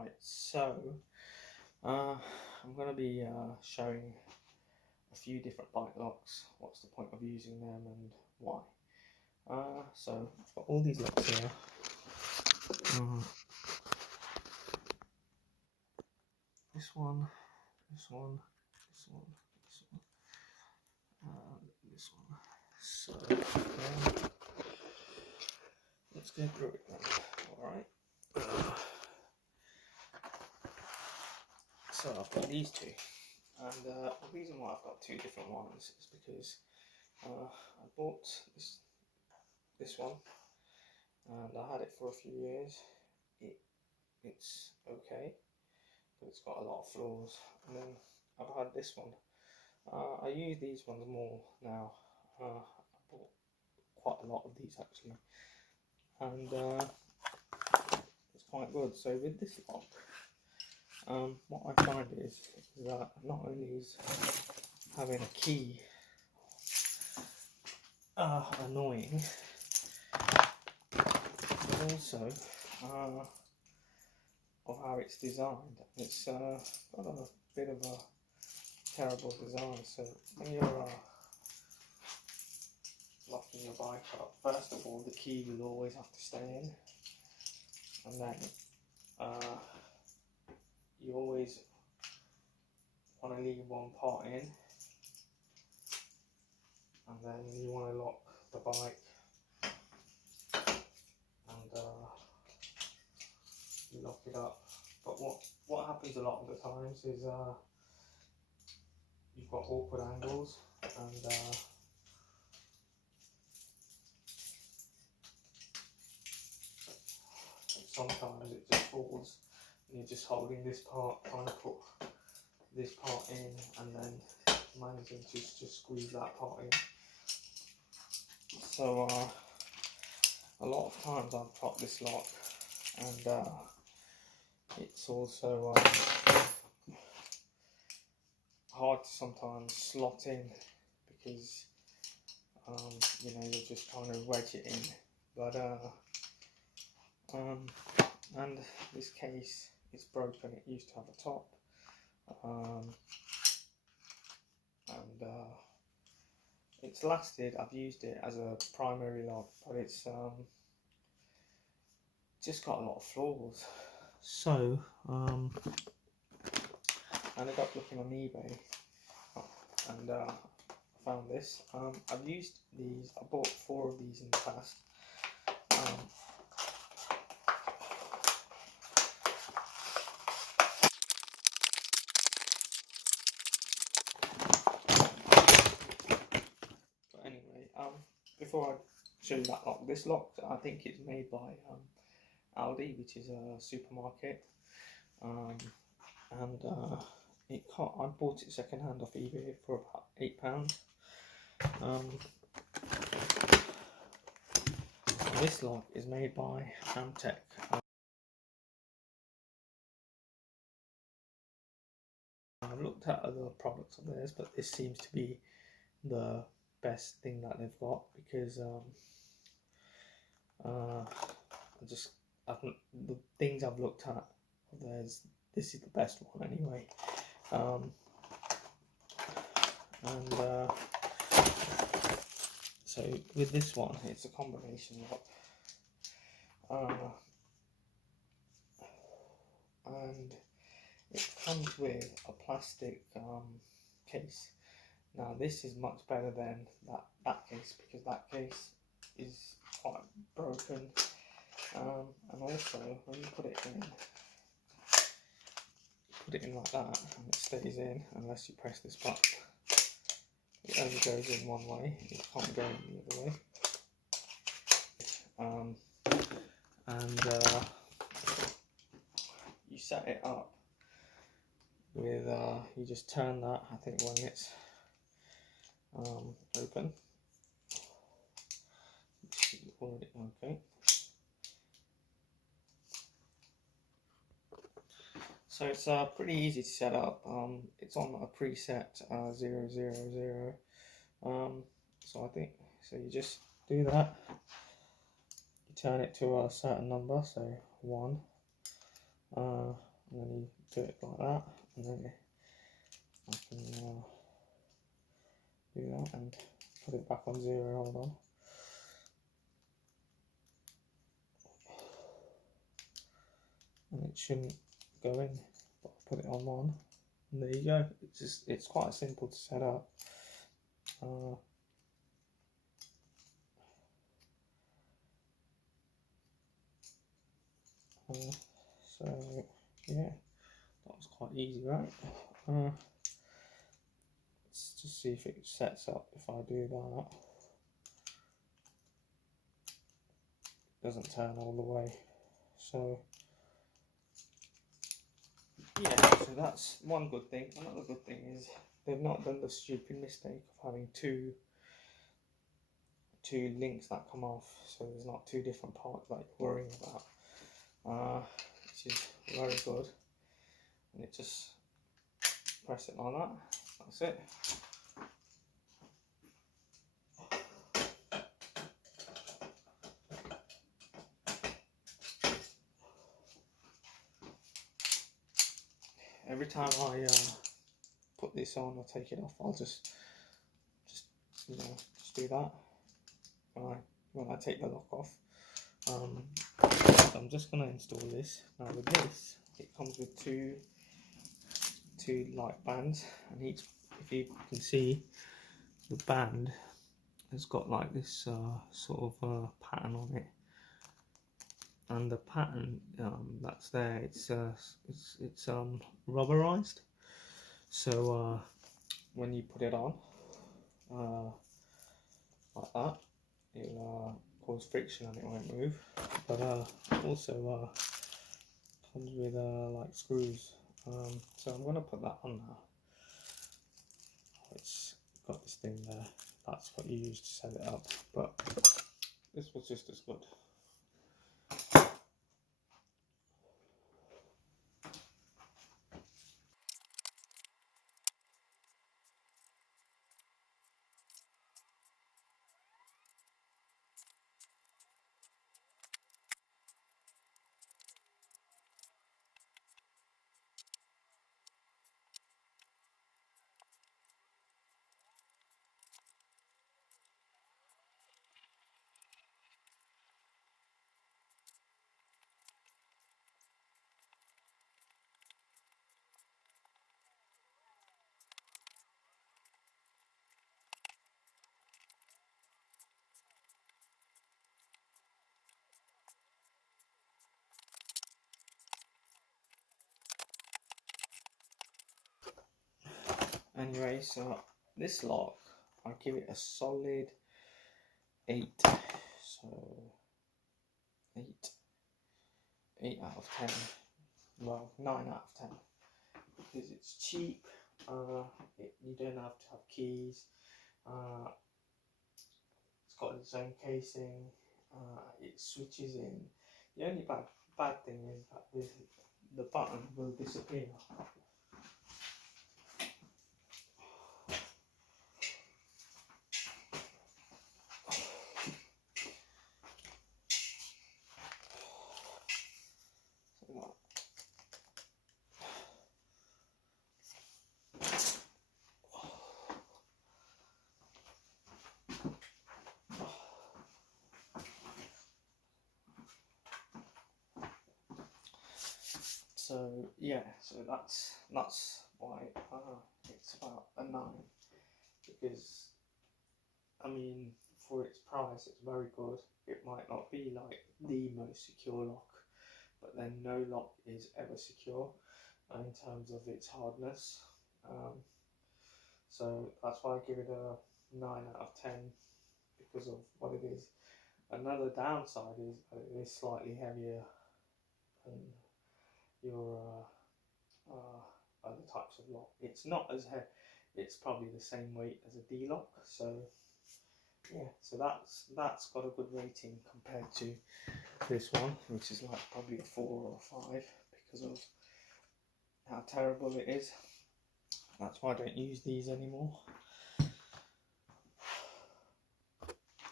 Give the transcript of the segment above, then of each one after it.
Right, so I'm going to be showing a few different bike locks, what's the point of using them and why. So I've got all these locks here. This one, this one, this one, this one, this one. So let's go through it then. Alright. So I've got these two. And the reason why I've got two different ones is because I bought this one and I had it for a few years. It's okay, but it's got a lot of flaws. And then I've had this one. I use these ones more now. I bought quite a lot of these actually, and it's quite good. So with this lock, what I find is that not only is having a key annoying, but also of how it's designed. It's got a bit of a terrible design. So when you're locking your bike up, first of all the key will always have to stay in, and then you always want to leave one part in, and then you want to lock the bike, and you lock it up. But what happens a lot of the times is you've got awkward angles, and sometimes it just falls, and you're just holding this part, trying to put this part in, and then managing to just squeeze that part in. So a lot of times I've dropped this lock, and it's also hard to sometimes slot in because you know, you're just trying to wedge it in. But and this case is broken. It used to have a top, and it's lasted. I've used it as a primary lock, but it's just got a lot of flaws. So I ended up looking on eBay, and I found this. I've used these. I bought 4 of these in the past. But anyway, before I show you that lock, this lock I think it's made by Aldi, which is a supermarket, and I bought it second hand off eBay for about £8. This lock is made by Amtech. I've looked at other products of theirs, but this seems to be the best thing that they've got, because the things I've looked at of theirs, this is the best one anyway. So with this one, it's a combination lock, and it comes with a plastic case. Now this is much better than that case, because that case is quite broken, and also when you put it in like that, and it stays in unless you press this button. It only goes in one way, it can't go in the other way. And you set it up with, you just turn that, I think, when it's open. Okay. So it's pretty easy to set up. It's on a preset 000. So I think, so you just do that. You turn it to a certain number, so 1, and then you do it like that, and then I can do that and put it back on 0. Hold on. And it shouldn't go in, but I'll put it on 1, and there you go. It's quite simple to set up. So yeah, that was quite easy, right? Let's just see if it sets up. If I do that, it doesn't turn all the way. So yeah, so that's one good thing. Another good thing is they've not done the stupid mistake of having two links that come off, so there's not 2 different parts that you're worrying about, which is very good. And it just press it like that. That's it. Every time I put this on or take it off, I'll just do that when I take the lock off. So I'm just going to install this. Now with this, it comes with two light bands, and each, if you can see, the band has got like this sort of pattern on it, and the pattern that's there, it's rubberized. So when you put it on like that, it'll cause friction and it won't move. But also comes with like screws. So I'm gonna put that on now. It's got this thing there. That's what you use to set it up. But this was just as good. Anyway, so this lock, I give it a solid 8. So 8 out of 10. Well, 9 out of 10, because it's cheap. You don't have to have keys. It's got its own casing. It switches in. The only bad thing is that the button will disappear. So yeah, so that's why it's about a 9, because I mean, for its price, it's very good. It might not be like the most secure lock, but then no lock is ever secure in terms of its hardness. So that's why I give it a 9 out of 10, because of what it is. Another downside is that it is slightly heavier than your other types of lock. It's not as heavy. It's probably the same weight as a D-lock. So yeah, so that's got a good rating compared to this one, which is like probably a 4 or a 5 because of how terrible it is. That's why I don't use these anymore.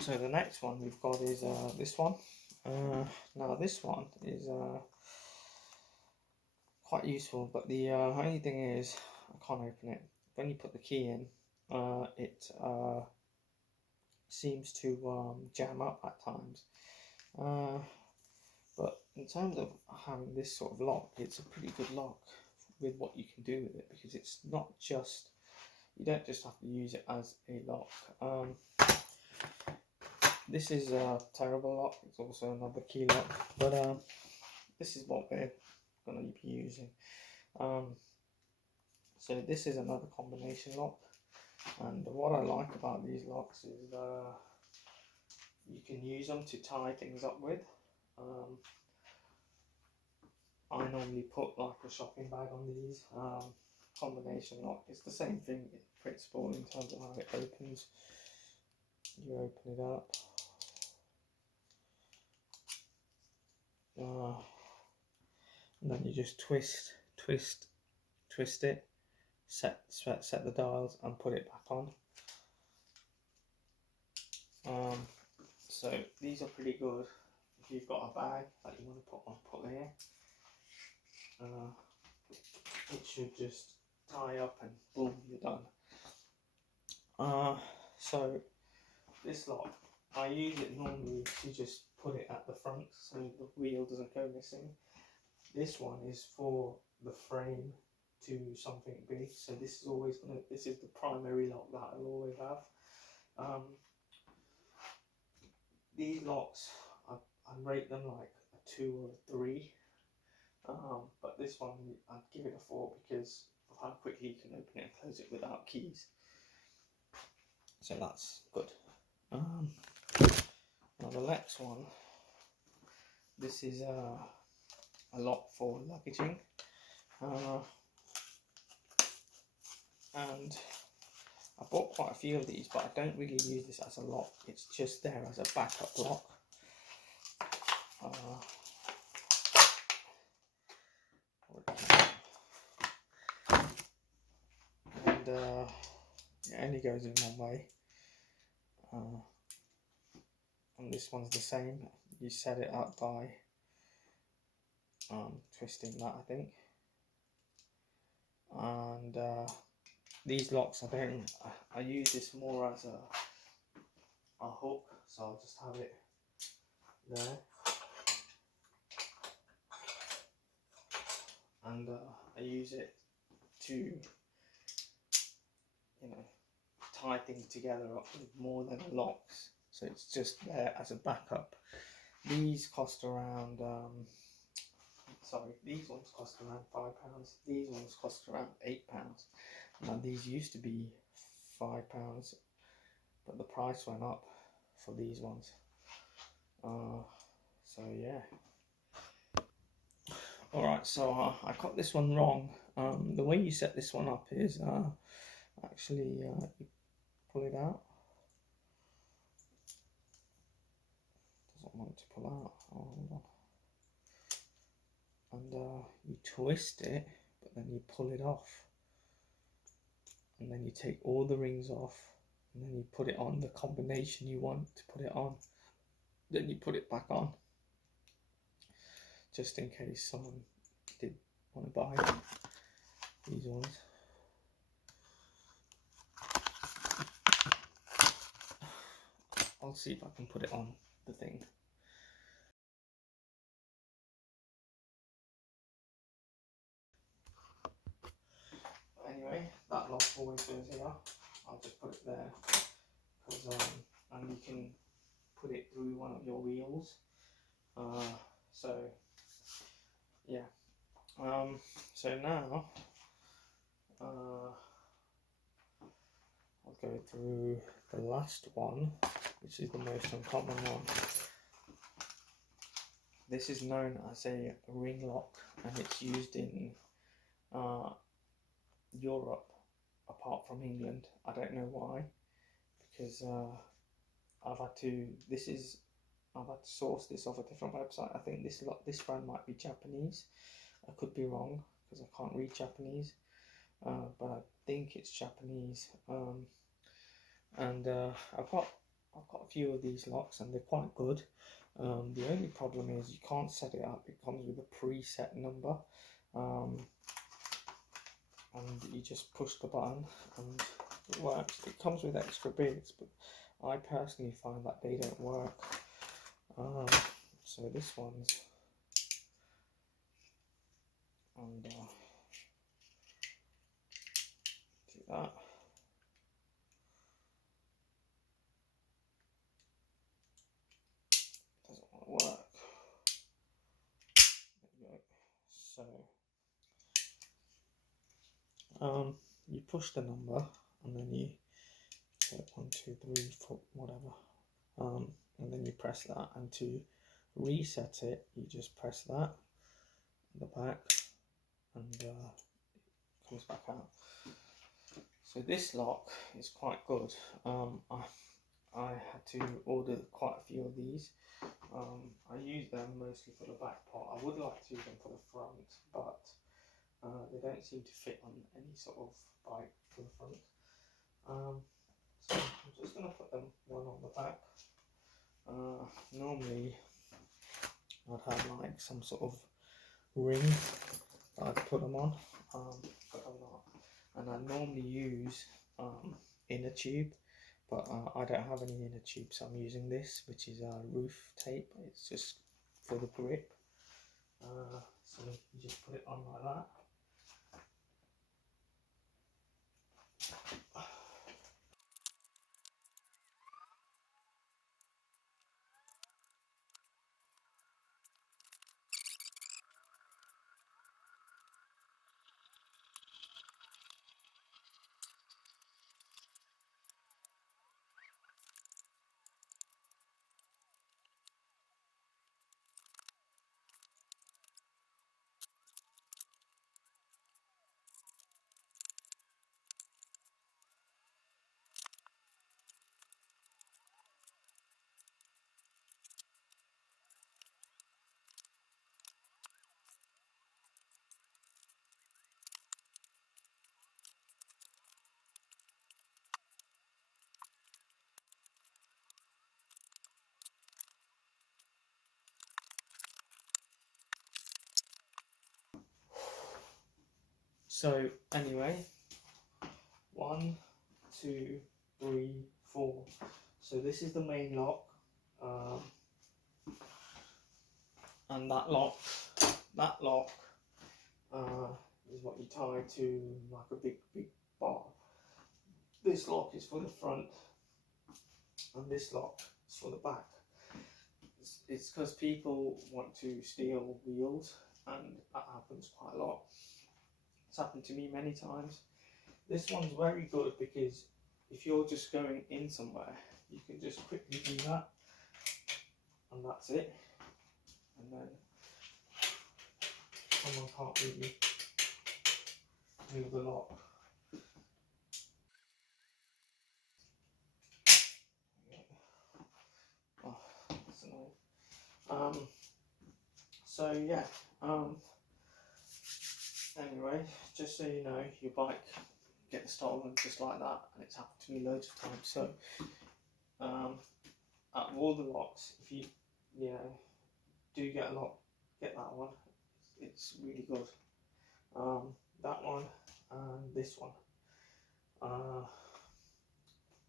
So the next one we've got is this one. Now this one is quite useful, but the only thing is I can't open it. When you put the key in, it seems to jam up at times. But in terms of having this sort of lock, it's a pretty good lock with what you can do with it, because it's not just, you don't just have to use it as a lock. This is a terrible lock. It's also another key lock, but this is what we're going to be using. So this is another combination lock, and what I like about these locks is you can use them to tie things up with. I normally put like a shopping bag on these. Combination lock, it's the same thing in principle in terms of how it opens. You open it up, and then you just twist it, set the dials and put it back on. So these are pretty good if you've got a bag that you want to put here. It should just tie up and boom, you're done. So this lock, I use it normally to just put it at the front so the wheel doesn't go missing. This one is for the frame to something big, so this is the primary lock that I'll always have. These locks, I rate them like a 2 or a 3, but this one I'd give it a 4 because of how quickly you can open it and close it without keys. So that's good. Now the next one, this is a lock for luggaging, and I bought quite a few of these, but I don't really use this as a lock. It's just there as a backup lock. And it only goes in one way. And this one's the same. You set it up by twisting that, I think. And these locks, I use this more as a hook, so I'll just have it there. And I use it to, tie things together up with more than locks. So it's just there as a backup. These cost around, these ones cost around £5. These ones cost around £8. Now these used to be £5, but the price went up for these ones. So yeah. Alright, so I got this one wrong. The way you set this one up is actually you pull it out. Doesn't want it to pull out. Oh, hold on. And you twist it, but then you pull it off. And then you take all the rings off, and then you put it on the combination you want to put it on. Then you put it back on, just in case someone did want to buy these ones. I'll see if I can put it on the thing. Anyway, that lock always goes here. I'll just put it there, and you can put it through one of your wheels. So yeah. So now I'll go through the last one, which is the most uncommon one. This is known as a ring lock, and it's used in Europe apart from England. I don't know why, because I've had to source this off a different website. I think this brand might be Japanese. I could be wrong because I can't read Japanese, but I think it's Japanese. And I've got a few of these locks, and they're quite good. The only problem is you can't set it up. It comes with a preset number, and you just push the button and it works. It comes with extra bits, but I personally find that they don't work. So this one's, and do that. Doesn't want to work. There you go. So you push the number and then you hit 1, 2, 3, 4, whatever. And then you press that, and to reset it, you just press that in the back, and it comes back out. So this lock is quite good. I had to order quite a few of these. I use them mostly for the back part. I would like to use them for the front, but they don't seem to fit on any sort of bike for the front. So I'm just going to put them one on the back. Normally I'd have like some sort of ring that I'd put them on, but I'm not. And I normally use inner tube, but I don't have any inner tube, so I'm using this, which is roof tape. It's just for the grip. So you just put it on like that. So anyway, 1, 2, 3, 4. So this is the main lock, and that lock is what you tie to like a big bar. This lock is for the front, and this lock is for the back. It's because people want to steal wheels, and that happens quite a lot. It's happened to me many times. This one's very good because if you're just going in somewhere, you can just quickly do that, and that's it. And then someone can't really move the lock. Oh, that's annoying. So yeah. Anyway, just so you know, your bike gets stolen just like that, and it's happened to me loads of times. So, out of all the locks, if you do get a lock, get that one. It's really good. That one and this one.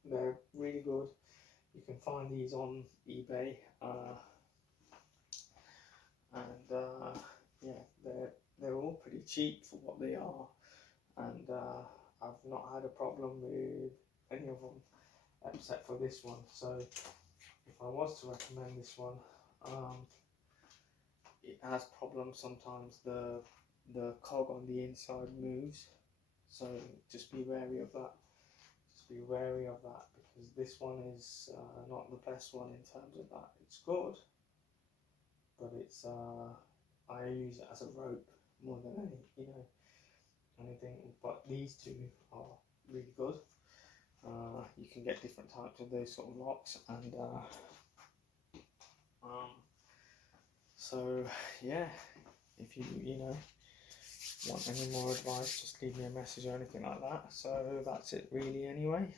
They're really good. You can find these on eBay, and yeah, they're all pretty cheap for what they are, and I've not had a problem with any of them except for this one. So if I was to recommend this one, it has problems sometimes. The cog on the inside moves, so just be wary of that. Just be wary of that, because this one is not the best one in terms of that. It's good, but it's I use it as a rope more than anything. But these two are really good. You can get different types of those sort of locks, and so yeah, if you want any more advice, just leave me a message or anything like that. So that's it really anyway.